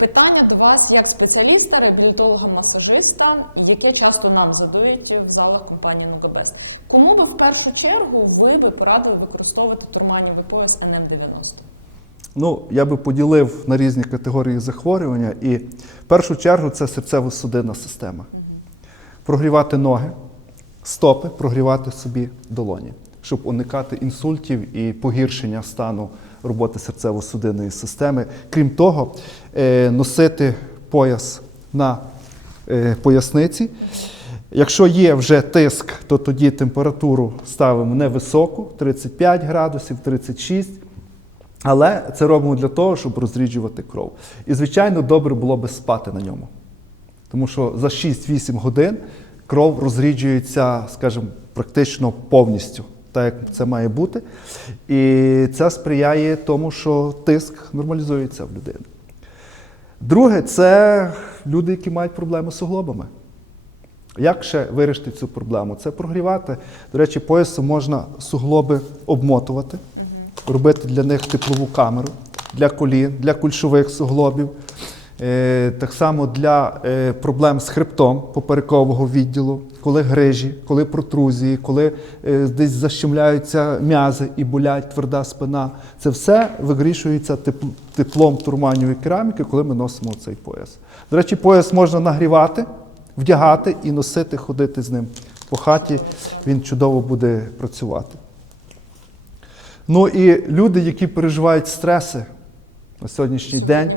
Питання до вас як спеціаліста, реабілітолога-масажиста, яке часто нам задають в залах компанії Нугабест. Кому би в першу чергу ви би порадили використовувати турманівий пояс НМ90? Ну, я би поділив на різні категорії захворювання, і в першу чергу це серцево-судинна система. Прогрівати ноги, стопи, прогрівати собі долоні, щоб уникати інсультів і погіршення стану роботи серцево-судинної системи. Крім того, е, носити пояс на е, поясниці. Якщо є вже тиск, то тоді температуру ставимо невисоку 35 градусів, 36. Але це робимо для того, щоб розріджувати кров. І, звичайно, добре було би спати на ньому. Тому що за 6-8 годин кров розріджується, скажімо, практично повністю, так як це має бути. І це сприяє тому, що тиск нормалізується в людини. Друге, це люди, які мають проблеми з суглобами. Як ще вирішити цю проблему? Це прогрівати. До речі, поясом можна суглоби обмотувати, робити для них теплову камеру, для колін, для кульшових суглобів. Е, Так само для е, проблем з хребтом поперекового відділу, коли грижі, коли протрузії, коли е, десь защемляються м'язи і болять тверда спина. Це все вигрішується теплом турманівої кераміки, коли ми носимо цей пояс. До речі, пояс можна нагрівати, вдягати і носити, ходити з ним по хаті. Він чудово буде працювати. Ну і люди, які переживають стреси на сьогоднішній день.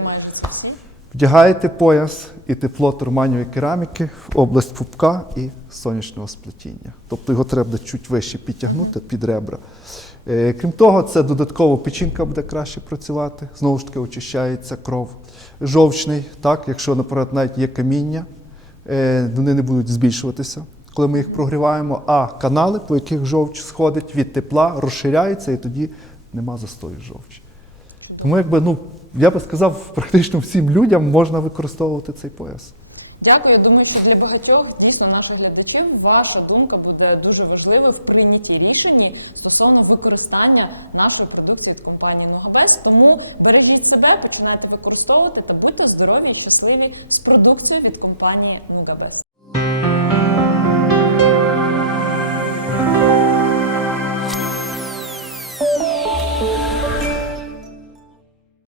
Вдягаєте пояс і тепло турманівої кераміки в область пупка і сонячного сплетіння. Тобто його треба чуть вище підтягнути під ребра. Е, Крім того, це додатково печінка буде краще працювати, знову ж таки очищається кров. Жовчний, так, якщо, наприклад, навіть є каміння, е, вони не будуть збільшуватися, коли ми їх прогріваємо, а канали, по яких жовч сходить від тепла, розширяються, і тоді нема застою жовчі. Тому, якби, ну, я би сказав, практично всім людям можна використовувати цей пояс. Дякую. Я думаю, що для багатьох дійсно наших глядачів ваша думка буде дуже важливою в прийнятті рішень стосовно використання нашої продукції від компанії Нугабес. Тому бережіть себе, починайте використовувати та будьте здорові і щасливі з продукцією від компанії Нугабес.